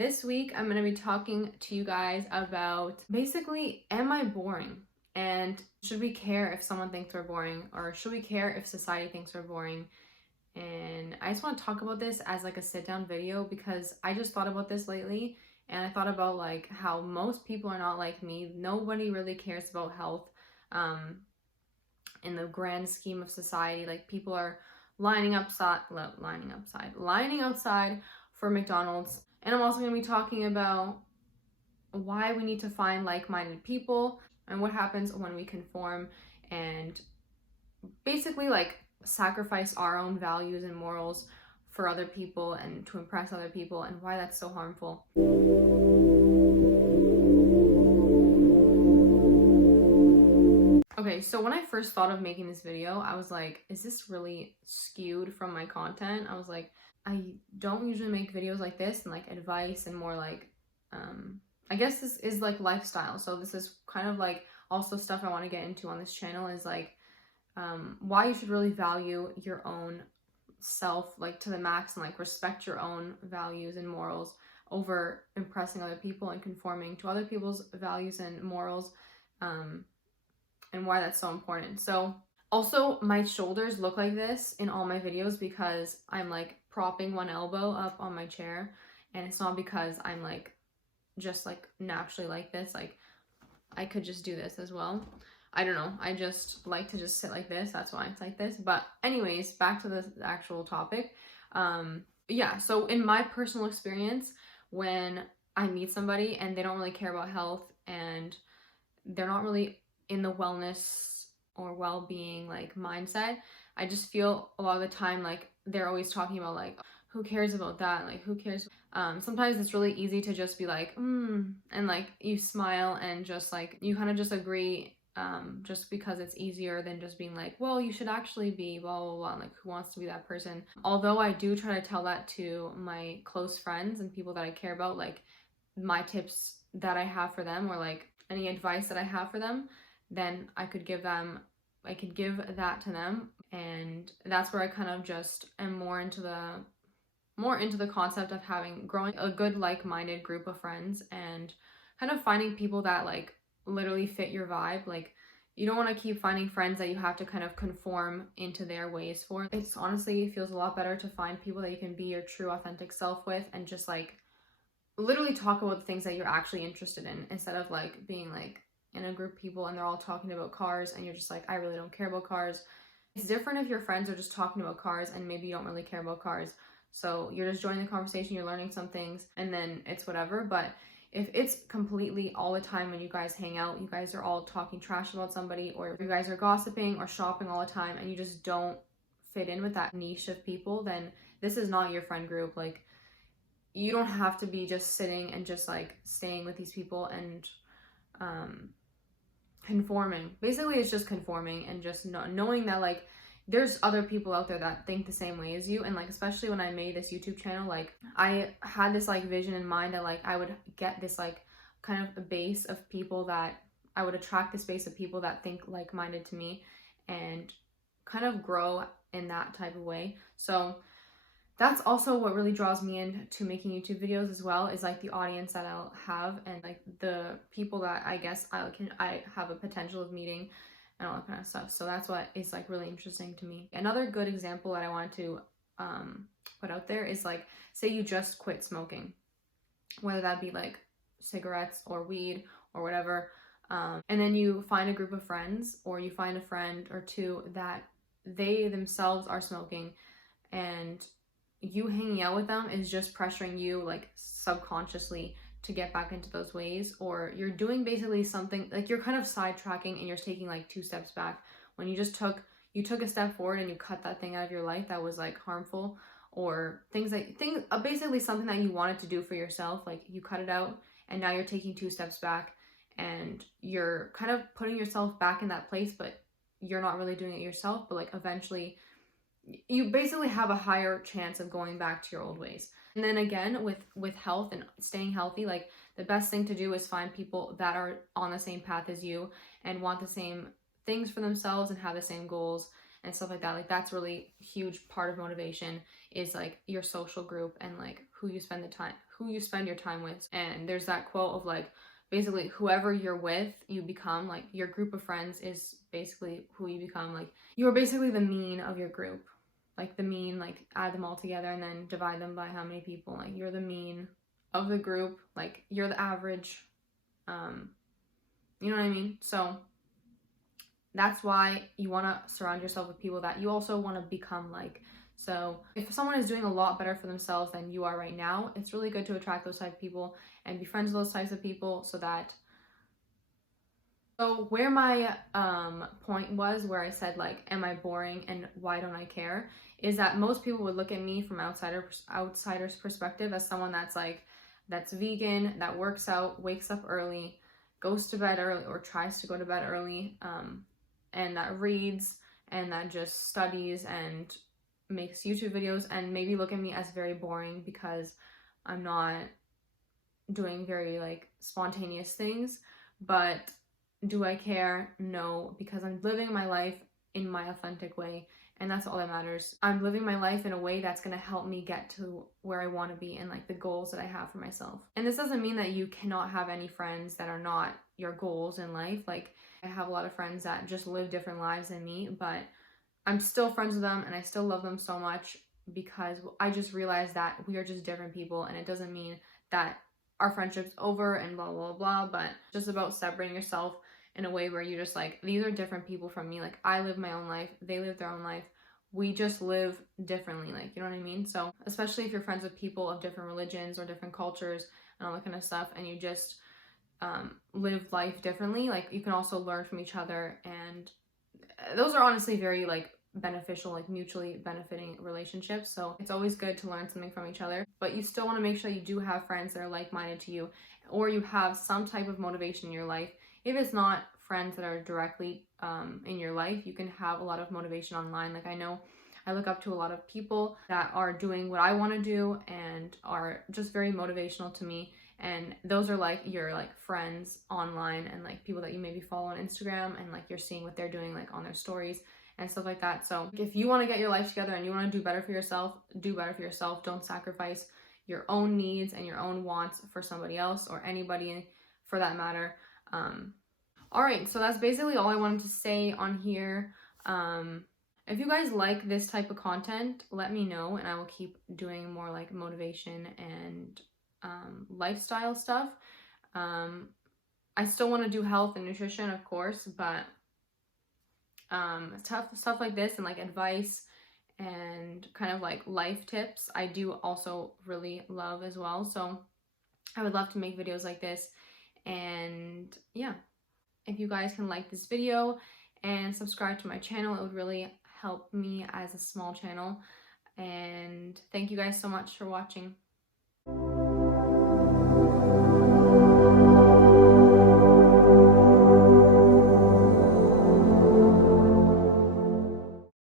this week I'm going to be talking to you guys about basically, am I boring? And should we care if someone thinks we're boring, or should we care if society thinks we're boring? And I just want to talk about this as like a sit down video because I just thought about this lately, and I thought about like how most people are not like me. Nobody really cares about health in the grand scheme of society. Like, people are lining outside for McDonald's. And I'm also going to be talking about why we need to find like-minded people and what happens when we conform and basically like sacrifice our own values and morals for other people and to impress other people, and why that's so harmful. Okay, so when I first thought of making this video, I was like, is this really skewed from my content? I was like, I don't usually make videos like this and like advice and more like, I guess this is like lifestyle. So this is kind of like also stuff I want to get into on this channel is like, why you should really value your own self like to the max and like respect your own values and morals over impressing other people and conforming to other people's values and morals, and why that's so important. So also, my shoulders look like this in all my videos because I'm like propping one elbow up on my chair, and it's not because I'm like just like naturally like this. Like, I could just do this as well. I don't know, I just like to just sit like this, that's why it's like this. But anyways, back to the actual topic. Yeah, so in my personal experience, when I meet somebody and they don't really care about health and they're not really in the wellness or well-being like mindset, I just feel a lot of the time like they're always talking about like, who cares about that, like who cares. Sometimes it's really easy to just be like and like you smile and just like you kind of just agree, just because it's easier than just being like, well, you should actually be blah blah blah, like who wants to be that person. Although I do try to tell that to my close friends and people that I care about, like my tips that I have for them or like any advice that I have for them, then I could give that to them. And that's where I kind of just am more into the concept of growing a good like-minded group of friends and kind of finding people that like literally fit your vibe. Like, you don't want to keep finding friends that you have to kind of conform into their ways for. It's honestly, it feels a lot better to find people that you can be your true authentic self with and just like literally talk about the things that you're actually interested in, instead of like being like in a group of people and they're all talking about cars and you're just like, I really don't care about cars. It's different if your friends are just talking about cars and maybe you don't really care about cars, so you're just joining the conversation, you're learning some things, and then it's whatever. But if it's completely all the time when you guys hang out, you guys are all talking trash about somebody, or you guys are gossiping or shopping all the time and you just don't fit in with that niche of people, then this is not your friend group. Like, you don't have to be just sitting and just like staying with these people and conforming. Basically, it's just conforming and just knowing that like there's other people out there that think the same way as you. And like, especially when I made this YouTube channel, like I had this like vision in mind that like I would get this like kind of a base of people, that I would attract this base of people that think like-minded to me and kind of grow in that type of way. So that's also what really draws me into making YouTube videos as well, is like the audience that I'll have and like the people that I guess I have a potential of meeting and all that kind of stuff. So that's what is like really interesting to me. Another good example that I wanted to put out there is like, say you just quit smoking, whether that be like cigarettes or weed or whatever, and then you find a group of friends, or you find a friend or two that they themselves are smoking, and you hanging out with them is just pressuring you like subconsciously to get back into those ways, or you're doing basically something like you're kind of sidetracking and you're taking like 2 steps back when you took a step forward and you cut that thing out of your life that was like harmful, or basically something that you wanted to do for yourself, like you cut it out and now you're taking 2 steps back and you're kind of putting yourself back in that place, but you're not really doing it yourself. But like eventually you basically have a higher chance of going back to your old ways. And then again, with health and staying healthy, like the best thing to do is find people that are on the same path as you and want the same things for themselves and have the same goals and stuff like that. Like, that's really huge part of motivation, is like your social group and like who you spend your time with. And there's that quote of like, basically whoever you're with, you become. Like, your group of friends is basically who you become. Like, you're basically the mean of your group. Like, the mean, like, add them all together and then divide them by how many people. Like, you're the mean of the group. Like, you're the average. You know what I mean? So that's why you want to surround yourself with people that you also want to become like. So if someone is doing a lot better for themselves than you are right now, it's really good to attract those type of people and be friends with those types of people. So where my point was, where I said like, am I boring and why don't I care, is that most people would look at me from outsider's perspective as someone that's vegan, that works out, wakes up early, goes to bed early, or tries to go to bed early, and that reads and that just studies and makes YouTube videos, and maybe look at me as very boring because I'm not doing very like spontaneous things. But do I care? No, because I'm living my life in my authentic way, and that's all that matters. I'm living my life in a way that's going to help me get to where I want to be and like the goals that I have for myself. And this doesn't mean that you cannot have any friends that are not your goals in life. Like, I have a lot of friends that just live different lives than me, but I'm still friends with them and I still love them so much, because I just realized that we are just different people, and it doesn't mean that our friendship's over and blah, blah, blah, but just about separating yourself in a way where you're just like, these are different people from me. Like, I live my own life, they live their own life. We just live differently, like, you know what I mean? So especially if you're friends with people of different religions or different cultures and all that kind of stuff, and you just live life differently, like, you can also learn from each other, and those are honestly very like beneficial, like mutually benefiting relationships. So it's always good to learn something from each other, but you still want to make sure you do have friends that are like-minded to you, or you have some type of motivation in your life. If it's not friends that are directly in your life, you can have a lot of motivation online. Like, I know I look up to a lot of people that are doing what I want to do and are just very motivational to me. And those are like your like friends online, and like people that you maybe follow on Instagram, and like you're seeing what they're doing like on their stories and stuff like that. So if you want to get your life together and you want to do better for yourself, do better for yourself. Don't sacrifice your own needs and your own wants for somebody else, or anybody for that matter. All right, so that's basically all I wanted to say on here. If you guys like this type of content, let me know, and I will keep doing more like motivation and lifestyle stuff. I still want to do health and nutrition, of course, but tough stuff like this and like advice and kind of like life tips, I do also really love as well. So I would love to make videos like this. And yeah, if you guys can like this video and subscribe to my channel, it would really help me as a small channel. And thank you guys so much for watching.